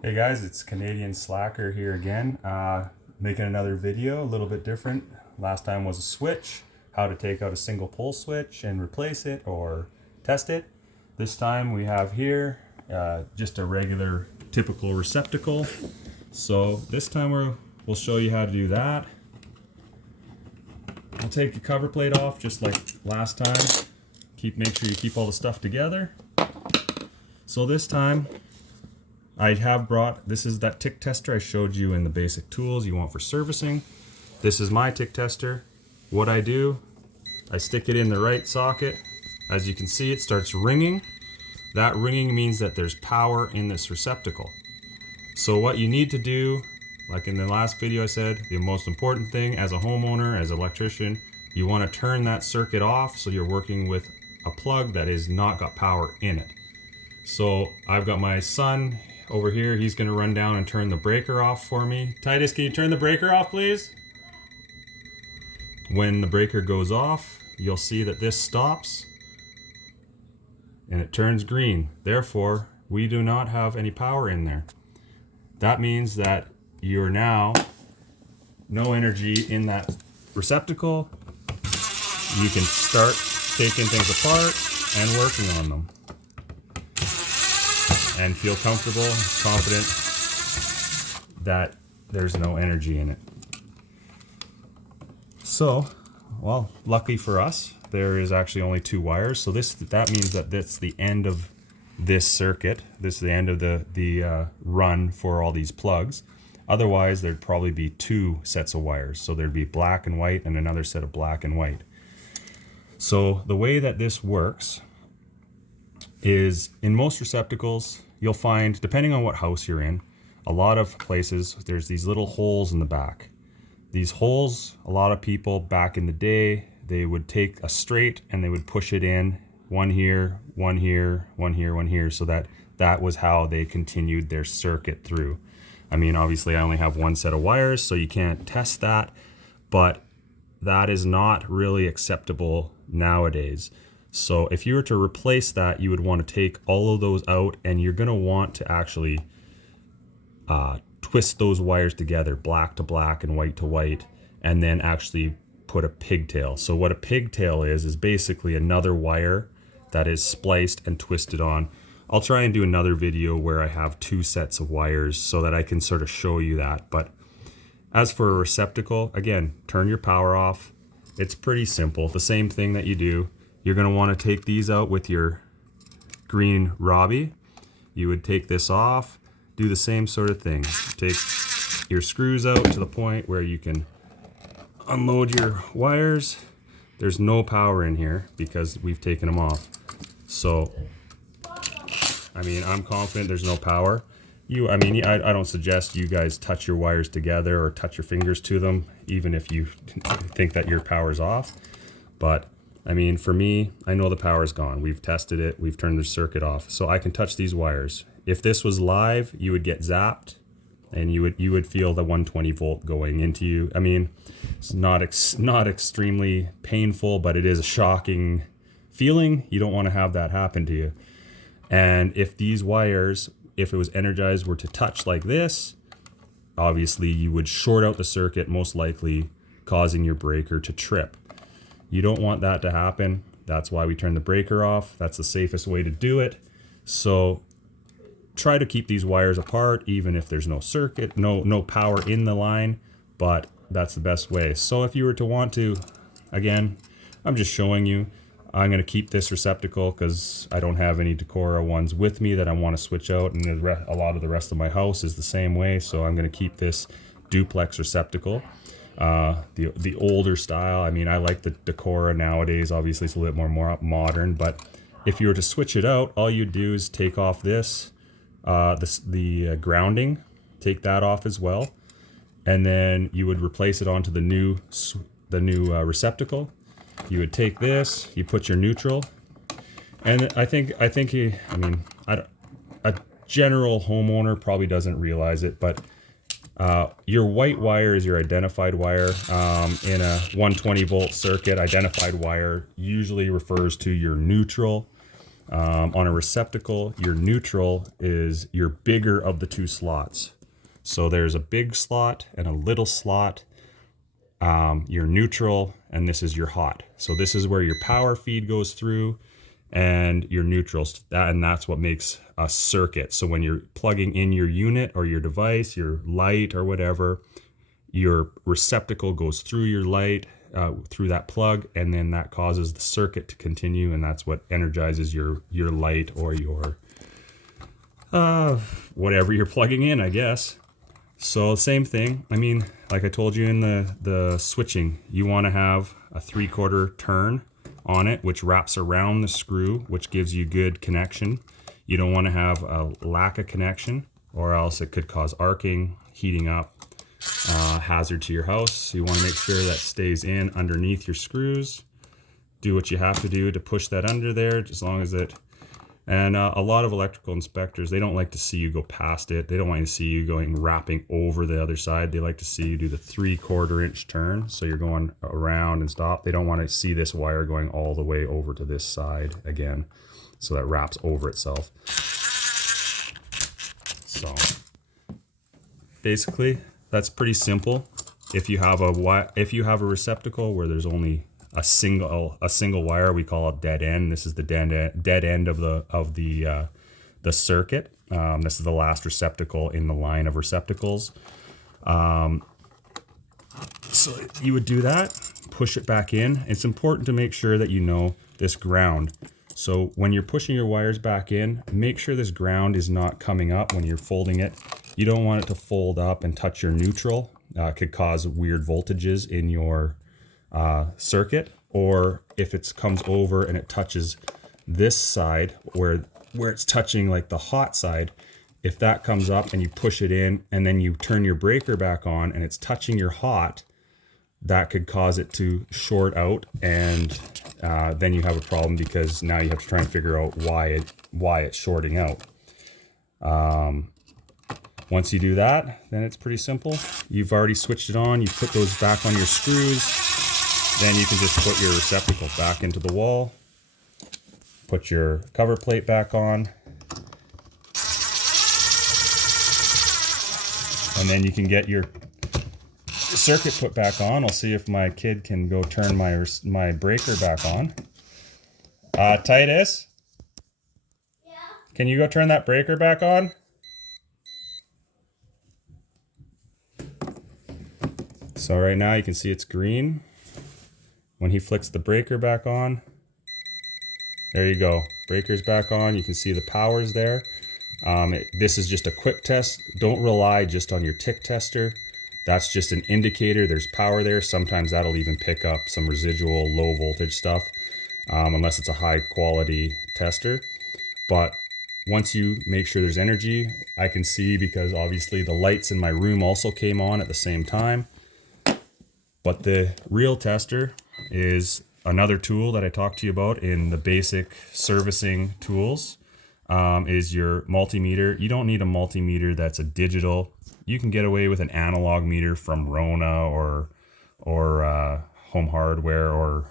Hey guys, it's Canadian Slacker here again, making another video, a little bit different. Last time was a switch, how to take out a single pole switch and replace it or test it. This time we have here just a regular typical receptacle. So this time we'll show you how to do that. We'll take the cover plate off just like last time. Make sure you keep all the stuff together. So this time I have brought, this is that tick tester I showed you in the basic tools you want for servicing. This is my tick tester. What I do, I stick it in the right socket. As you can see, it starts ringing. That ringing means that there's power in this receptacle. So what you need to do, like in the last video I said, the most important thing as a homeowner, as an electrician, you want to turn that circuit off so you're working with a plug that is not got power in it. So I've got my son over here, he's gonna run down and turn the breaker off for me. Titus, can you turn the breaker off, please? When the breaker goes off, you'll see that this stops and it turns green. Therefore, we do not have any power in there. That means that you're now no energy in that receptacle. You can start taking things apart and working on them, and feel comfortable, confident that there's no energy in it. So, well, lucky for us, there is actually only 2 wires. So that means that that's the end of this circuit. This is the end of the run for all these plugs. Otherwise, there'd probably be 2 sets of wires. So there'd be black and white and another set of black and white. So the way that this works is in most receptacles, you'll find, depending on what house you're in, a lot of places, there's these little holes in the back. These holes, a lot of people back in the day, they would take a straight and they would push it in, one here, one here, one here, one here, so that was how they continued their circuit through. I mean, obviously I only have 1 set of wires, so you can't test that, but that is not really acceptable nowadays. So if you were to replace that, you would want to take all of those out, and you're going to want to actually twist those wires together, black to black and white to white, and then actually put a pigtail. So what a pigtail is basically another wire that is spliced and twisted on. I'll try and do another video where I have 2 sets of wires so that I can sort of show you that. But as for a receptacle, again, turn your power off. It's pretty simple. The same thing that you do. You're going to want to take these out with your green Robbie. You would take this off, do the same sort of thing. Take your screws out to the point where you can unload your wires. There's no power in here because we've taken them off. So, I mean, I'm confident there's no power. I don't suggest you guys touch your wires together or touch your fingers to them, even if you think that your power's off. But I mean, for me, I know the power is gone. We've tested it. We've turned the circuit off. So I can touch these wires. If this was live, you would get zapped and you would feel the 120 volt going into you. I mean, it's not extremely painful, but it is a shocking feeling. You don't want to have that happen to you. And if these wires, if it was energized, were to touch like this, obviously you would short out the circuit, most likely causing your breaker to trip. You don't want that to happen. That's why we turn the breaker off. That's the safest way to do it. So try to keep these wires apart, even if there's no circuit, no power in the line, but that's the best way. So if you were to want to, again, I'm just showing you, I'm going to keep this receptacle because I don't have any Decora ones with me that I want to switch out, and a lot of the rest of my house is the same way. So I'm going to keep this duplex receptacle. The older style. I mean, I like the Decora nowadays. Obviously, it's a little bit more modern. But if you were to switch it out, all you do is take off the grounding, take that off as well, and then you would replace it onto the new receptacle. You would take this, you put your neutral, and a general homeowner probably doesn't realize it, but your white wire is your identified wire. In a 120 volt circuit, identified wire usually refers to your neutral. On a receptacle, your neutral is your bigger of the two slots. So there's a big slot and a little slot. Your neutral, and this is your hot. So this is where your power feed goes through, and your neutrals, and that's what makes a circuit. So when you're plugging in your unit or your device, your light or whatever, your receptacle goes through your light, through that plug, and then that causes the circuit to continue, and that's what energizes your light or your whatever you're plugging in, I guess. So same thing. I mean, like I told you in the switching, you want to have a 3/4 turn on it, which wraps around the screw, which gives you good connection. You don't want to have a lack of connection, or else it could cause arcing, heating up, hazard to your house. So you want to make sure that stays in underneath your screws. Do what you have to do to push that under there, as long as it. And a lot of electrical inspectors, they don't like to see you go past it. They don't want to see you wrapping over the other side. They like to see you do the 3/4 inch turn. So you're going around and stop. They don't want to see this wire going all the way over to this side again. So that wraps over itself. So basically, that's pretty simple. If you have a receptacle where there's only a single wire, we call it dead end. This is the dead end of the circuit. This is the last receptacle in the line of receptacles. So you would do that, push it back in. It's important to make sure that you know this ground. So when you're pushing your wires back in, make sure this ground is not coming up when you're folding it. You don't want it to fold up and touch your neutral. It could cause weird voltages in your circuit. Or if it comes over and it touches this side where it's touching like the hot side, if that comes up and you push it in and then you turn your breaker back on and it's touching your hot, that could cause it to short out, and then you have a problem, because now you have to try and figure out why it's shorting out. Once you do that, then it's pretty simple. You've already switched it on. You put those back on your screws. Then you can just put your receptacle back into the wall. Put your cover plate back on. And then you can get your circuit put back on. I'll see if my kid can go turn my breaker back on. Titus? Yeah? Can you go turn that breaker back on? So right now you can see it's green. When he flicks the breaker back on, there you go. Breaker's back on. You can see the power's there. This is just a quick test. Don't rely just on your tick tester. That's just an indicator there's power there. Sometimes that'll even pick up some residual low voltage stuff, unless it's a high quality tester. But once you make sure there's energy, I can see, because obviously the lights in my room also came on at the same time. But the real tester is another tool that I talked to you about in the basic servicing tools, is your multimeter. You don't need a multimeter that's a digital. You can get away with an analog meter from Rona or Home Hardware, or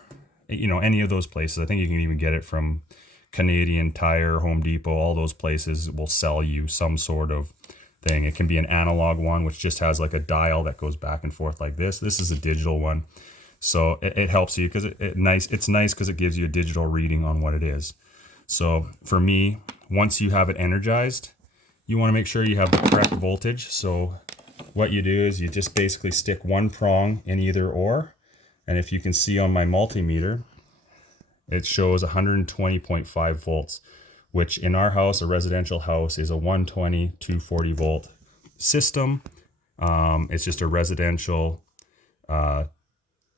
any of those places. I think you can even get it from Canadian Tire, Home Depot. All those places will sell you some sort of thing. It can be an analog one, which just has like a dial that goes back and forth like this. This is a digital one. So it helps you, because it's nice because it gives you a digital reading on what it is. So for me, once you have it energized, you want to make sure you have the correct voltage. So what you do is you just basically stick one prong in either or. And if you can see on my multimeter, it shows 120.5 volts, which in our house, a residential house, is a 120, 240 volt system. It's just a residential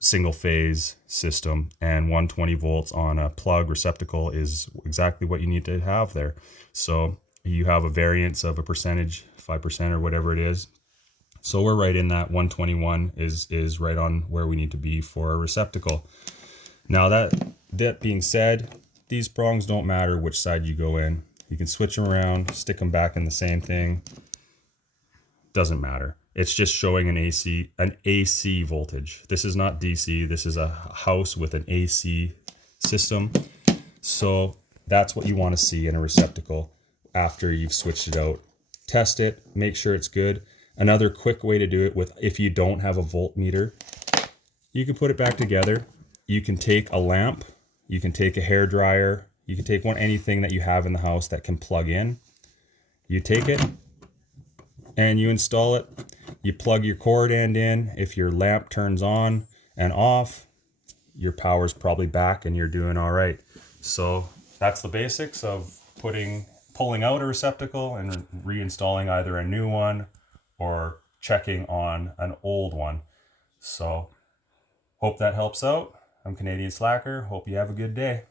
single phase system, and 120 volts on a plug receptacle is exactly what you need to have there. So you have a variance of a percentage, 5% or whatever it is. So we're right in that 121 is right on where we need to be for a receptacle. Now that being said, these prongs don't matter which side you go in. You can switch them around, stick them back in the same thing. Doesn't matter. It's just showing an AC voltage. This is not DC. This is a house with an AC system. So That's what you want to see in a receptacle after you've switched it out. Test it, make sure it's good. Another quick way to do it with, if you don't have a voltmeter, you can put it back together. You can take a lamp, you can take a hair dryer, you can take anything that you have in the house that can plug in. You take it and you install it. You plug your cord end in. If your lamp turns on and off, your power's probably back and you're doing all right. So that's the basics of pulling out a receptacle and reinstalling either a new one or checking on an old one. So hope that helps out. I'm Canadian Slacker. Hope you have a good day.